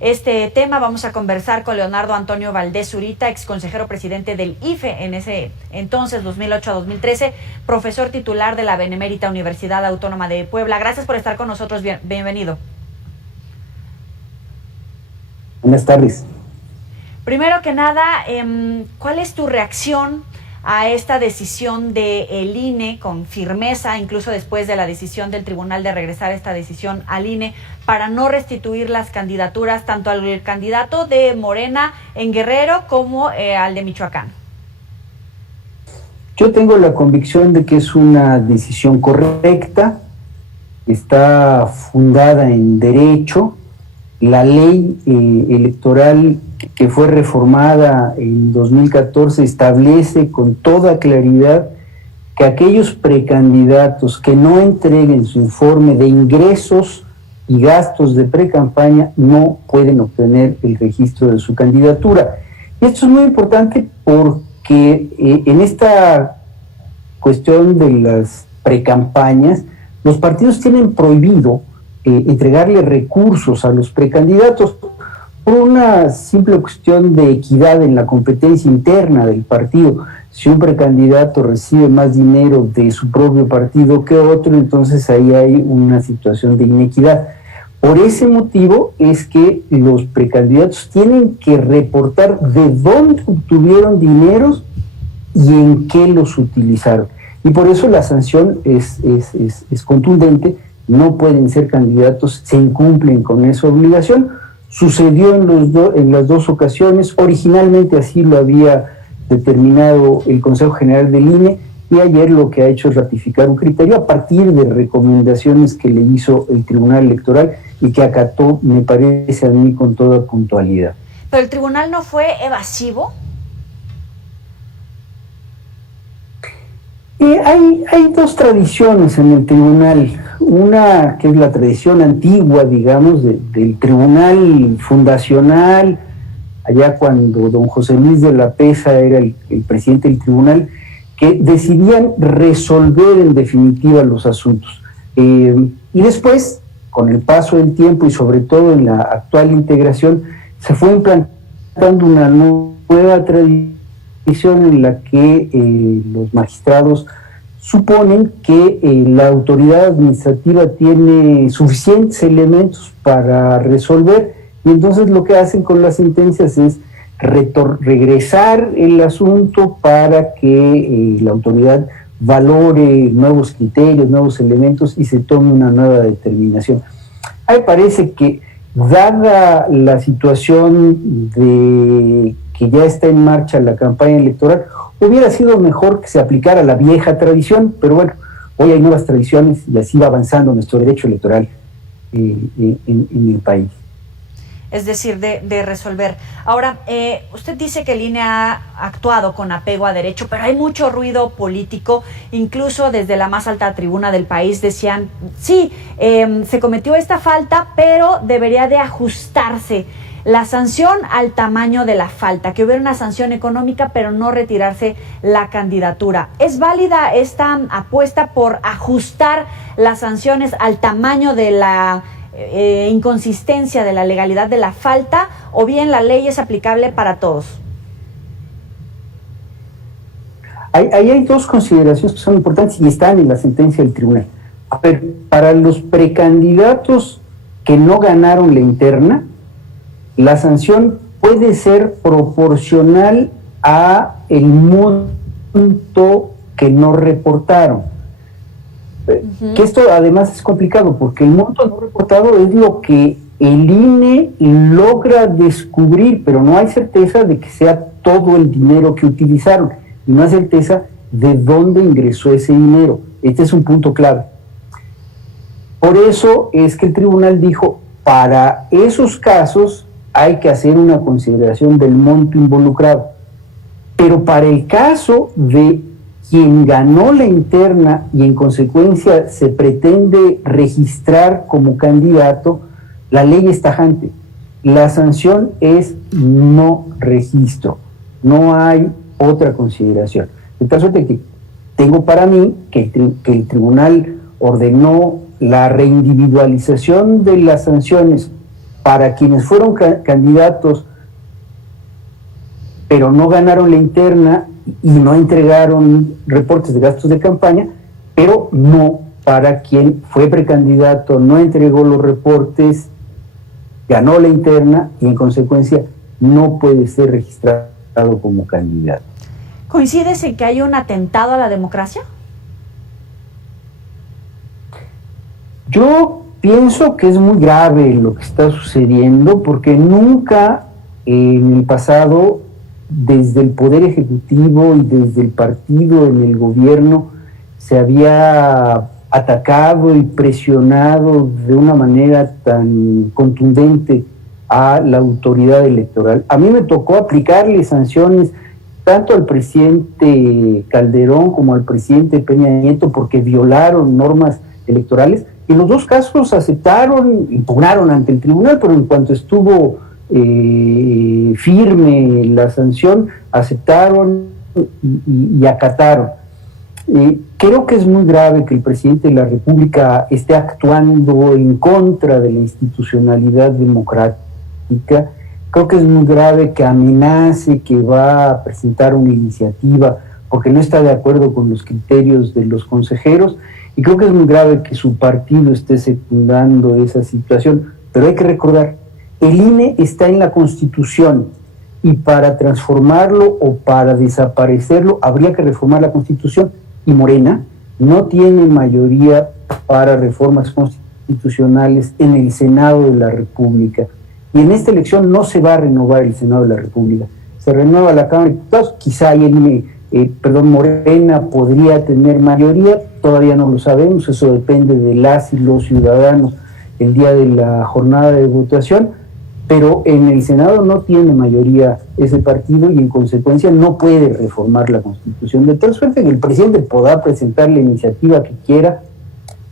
Este tema vamos a conversar con Leonardo Antonio Valdés Zurita, ex consejero presidente del IFE en ese entonces, 2008 a 2013, profesor titular de la Benemérita Universidad Autónoma de Puebla. Gracias por estar con nosotros, bienvenido. Buenas tardes. Primero que nada, ¿cuál es tu reacción a esta decisión del INE con firmeza, incluso después de la decisión del tribunal de regresar esta decisión al INE, para no restituir las candidaturas tanto al candidato de Morena en Guerrero como al de Michoacán? Yo tengo la convicción de que es una decisión correcta, está fundada en derecho. La ley electoral que fue reformada en 2014 establece con toda claridad que aquellos precandidatos que no entreguen su informe de ingresos y gastos de precampaña no pueden obtener el registro de su candidatura. Y esto es muy importante porque en esta cuestión de las precampañas, los partidos tienen prohibido entregarle recursos a los precandidatos por una simple cuestión de equidad en la competencia interna del partido. Si un precandidato recibe más dinero de su propio partido que otro, entonces ahí hay una situación de inequidad. Por ese motivo es que los precandidatos tienen que reportar de dónde obtuvieron dineros y en qué los utilizaron. Y por eso la sanción es contundente. No pueden ser candidatos, se incumplen con esa obligación. Sucedió en las dos ocasiones, originalmente así lo había determinado el Consejo General del INE, y ayer lo que ha hecho es ratificar un criterio a partir de recomendaciones que le hizo el Tribunal Electoral y que acató, me parece a mí, con toda puntualidad. ¿Pero el tribunal no fue evasivo? Hay dos tradiciones en el tribunal, una que es la tradición antigua, digamos, del tribunal fundacional, allá cuando don José Luis de la Peza era el presidente del tribunal, que decidían resolver en definitiva los asuntos. Y después, con el paso del tiempo y sobre todo en la actual integración, se fue implantando una nueva tradición en la que los magistrados suponen que la autoridad administrativa tiene suficientes elementos para resolver, y entonces lo que hacen con las sentencias es regresar el asunto para que la autoridad valore nuevos criterios, nuevos elementos y se tome una nueva determinación. A mí me parece que, dada la situación de que ya está en marcha la campaña electoral, hubiera sido mejor que se aplicara la vieja tradición, pero bueno, hoy hay nuevas tradiciones y así va avanzando nuestro derecho electoral en el país. Es decir, de resolver. Ahora, usted dice que el INE ha actuado con apego a derecho, pero hay mucho ruido político, incluso desde la más alta tribuna del país decían, sí, se cometió esta falta, pero debería de ajustarse la sanción al tamaño de la falta, que hubiera una sanción económica, pero no retirarse la candidatura. ¿Es válida esta apuesta por ajustar las sanciones al tamaño de la inconsistencia de la legalidad de la falta, o bien la ley es aplicable para todos? Ahí hay dos consideraciones que son importantes y están en la sentencia del tribunal. A ver, para los precandidatos que no ganaron la interna, la sanción puede ser proporcional a el monto que no reportaron. Que esto además es complicado porque el monto no reportado es lo que el INE logra descubrir, pero no hay certeza de que sea todo el dinero que utilizaron y no hay certeza de dónde ingresó ese dinero. Este es un punto clave. Por eso es que el tribunal dijo, para esos casos hay que hacer una consideración del monto involucrado, pero para el caso de quien ganó la interna y en consecuencia se pretende registrar como candidato, la ley es tajante. La sanción es no registro, no hay otra consideración. De tal suerte que tengo para mí que el tribunal ordenó la reindividualización de las sanciones para quienes fueron candidatos pero no ganaron la interna y no entregaron reportes de gastos de campaña, pero no para quien fue precandidato, no entregó los reportes, ganó la interna y en consecuencia no puede ser registrado como candidato. ¿Coincides en que hay un atentado a la democracia? Yo pienso que es muy grave lo que está sucediendo porque nunca en el pasado, desde el Poder Ejecutivo y desde el partido en el gobierno, se había atacado y presionado de una manera tan contundente a la autoridad electoral. A mí me tocó aplicarle sanciones tanto al presidente Calderón como al presidente Peña Nieto porque violaron normas electorales. En los dos casos aceptaron, impugnaron ante el tribunal, pero en cuanto estuvo firme la sanción, aceptaron y acataron. Creo que es muy grave que el presidente de la República esté actuando en contra de la institucionalidad democrática. Creo que es muy grave que amenace que va a presentar una iniciativa porque no está de acuerdo con los criterios de los consejeros, y creo que es muy grave que su partido esté secundando esa situación. Pero hay que recordar, el INE está en la Constitución, y para transformarlo o para desaparecerlo habría que reformar la Constitución, y Morena no tiene mayoría para reformas constitucionales en el Senado de la República, y en esta elección no se va a renovar el Senado de la República, se renueva la Cámara de Diputados. Quizá Morena podría tener mayoría, todavía no lo sabemos, eso depende de las y los ciudadanos el día de la jornada de votación, pero en el Senado no tiene mayoría ese partido y en consecuencia no puede reformar la Constitución, de tal suerte que el presidente podrá presentar la iniciativa que quiera,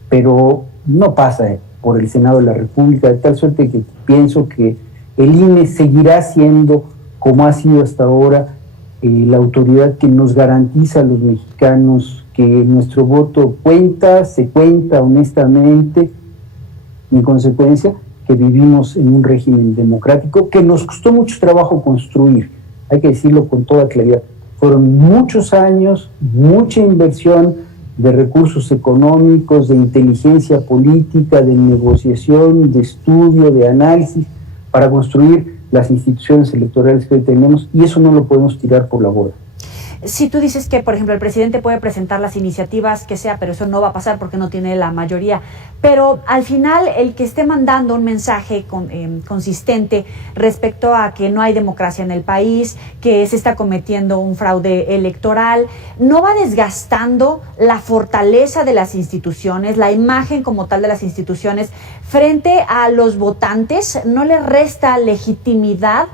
pero no pasa por el Senado de la República, de tal suerte que pienso que el INE seguirá siendo, como ha sido hasta ahora, la autoridad que nos garantiza a los mexicanos que nuestro voto se cuenta honestamente, y en consecuencia que vivimos en un régimen democrático que nos costó mucho trabajo construir, hay que decirlo con toda claridad. Fueron muchos años, mucha inversión de recursos económicos, de inteligencia política, de negociación, de estudio, de análisis, para construir las instituciones electorales que hoy tenemos, y eso no lo podemos tirar por la borda. Si tú dices que, por ejemplo, el presidente puede presentar las iniciativas que sea, pero eso no va a pasar porque no tiene la mayoría, pero al final el que esté mandando un mensaje consistente respecto a que no hay democracia en el país, que se está cometiendo un fraude electoral, ¿no va desgastando la fortaleza de las instituciones, la imagen como tal de las instituciones frente a los votantes? ¿No le resta legitimidad,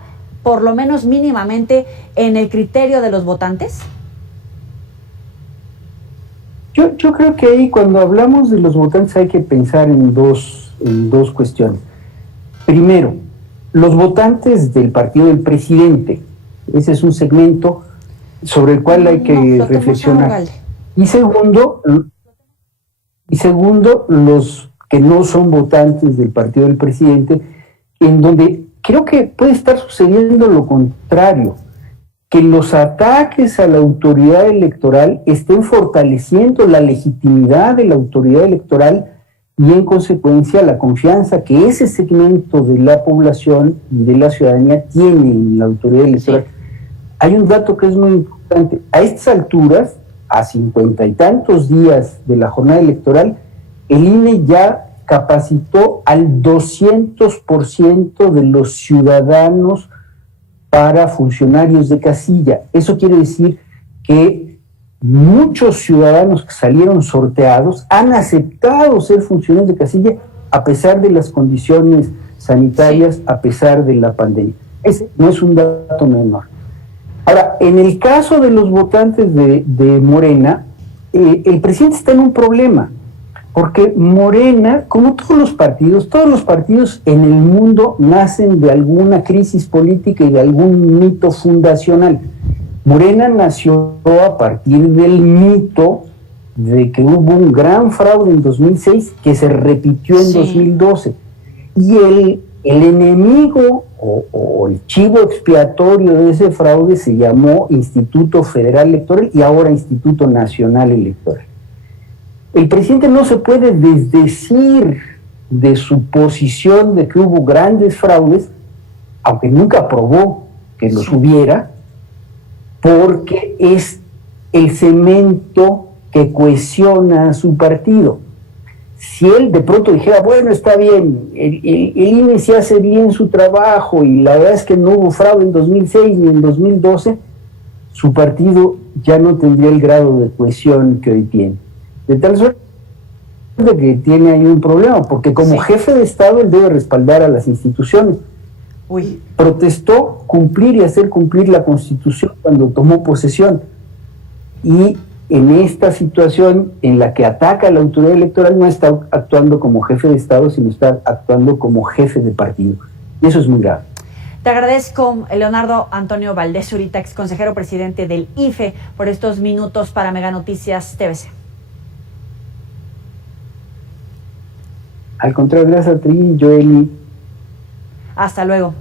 por lo menos mínimamente, en el criterio de los votantes? Yo creo que ahí, cuando hablamos de los votantes, hay que pensar en dos cuestiones. Primero, los votantes del partido del presidente. Ese es un segmento sobre el cual hay que reflexionar. Y segundo, los que no son votantes del partido del presidente, en donde creo que puede estar sucediendo lo contrario, que los ataques a la autoridad electoral estén fortaleciendo la legitimidad de la autoridad electoral y en consecuencia la confianza que ese segmento de la población y de la ciudadanía tiene en la autoridad electoral. Sí. Hay un dato que es muy importante. A estas alturas, a 50 y tantos días de la jornada electoral, el INE ya capacitó al 200% de los ciudadanos para funcionarios de casilla. Eso quiere decir que muchos ciudadanos que salieron sorteados han aceptado ser funcionarios de casilla a pesar de las condiciones sanitarias, a pesar de la pandemia. Ese no es un dato menor. Ahora, en el caso de los votantes de Morena, el presidente está en un problema, porque Morena, como todos los partidos en el mundo nacen de alguna crisis política y de algún mito fundacional. Morena nació a partir del mito de que hubo un gran fraude en 2006 que se repitió en 2012. Y El enemigo o el chivo expiatorio de ese fraude se llamó Instituto Federal Electoral y ahora Instituto Nacional Electoral. El presidente no se puede desdecir de su posición de que hubo grandes fraudes, aunque nunca probó que los hubiera, porque es el cemento que cohesiona a su partido. Si él de pronto dijera, bueno, está bien, el INE sí hace bien su trabajo y la verdad es que no hubo fraude en 2006 ni en 2012, su partido ya no tendría el grado de cohesión que hoy tiene. De tal suerte que tiene ahí un problema, porque como jefe de Estado él debe respaldar a las instituciones. Protestó cumplir y hacer cumplir la Constitución cuando tomó posesión. Y en esta situación en la que ataca a la autoridad electoral no está actuando como jefe de Estado, sino está actuando como jefe de partido. Y eso es muy grave. Te agradezco, Leonardo Antonio Valdés Zurita, ex consejero presidente del IFE, por estos minutos para Mega Noticias TVC. Al contrario, gracias a ti, Joely. Hasta luego.